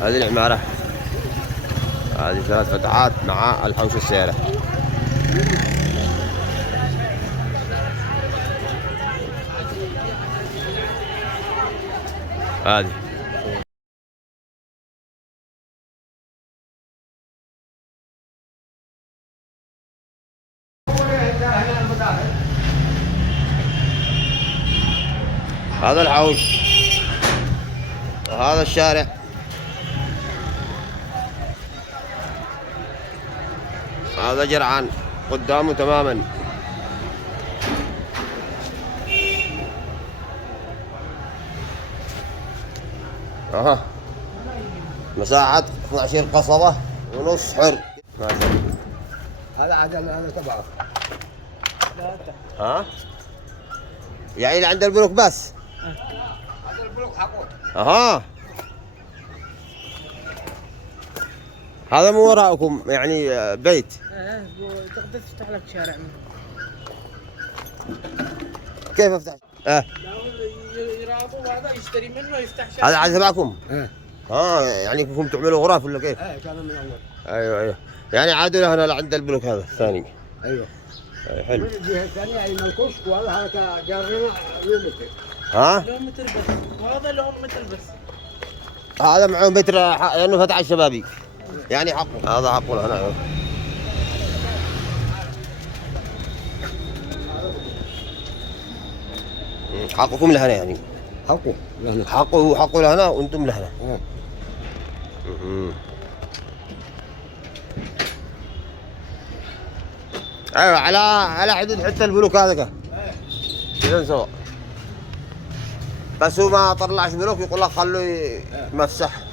هذه العمارة، هذه 3 فتحات مع الحوش السيارة. هذه هذا الحوش وهذا الشارع. هذا جرعان قدامه تماما. اها مساحة 12 قصبة ونص حر. هذا عدل هذا تبعه. ها؟ يعني اللي عند البلوك بس؟ هذا البلوك حقه. اها هذا من وراءكم يعني بيت؟ تقدر تفتح لك شارع منه. كيف افتح؟ يرابوا وهذا يشتري منه يفتح شارع. هذا عاد تبعكم؟ ايه يعني كنتم تعملوا غرف ولا كيف؟ ايه كانوا من اول. ايوه يعني عادوا هنا لعند البلوك هذا الثاني. ايوه حلو. من الجهه الثانيه اي من الكشك وهذا جارنا يومتر. ها؟ لون متر بس وهذا لون متر بس. هذا معه متر لانه فتح الشبابيك يعني حقه. هذا حقه هنا. حقكم لهنا يعني. حقه لهنا. حقه لهنا وانتم لهنا. ايوه على حدود حتى البلوك هذا كذا سوا. بس هو ما طلعش بلوك يقول لك خلوه يمسح.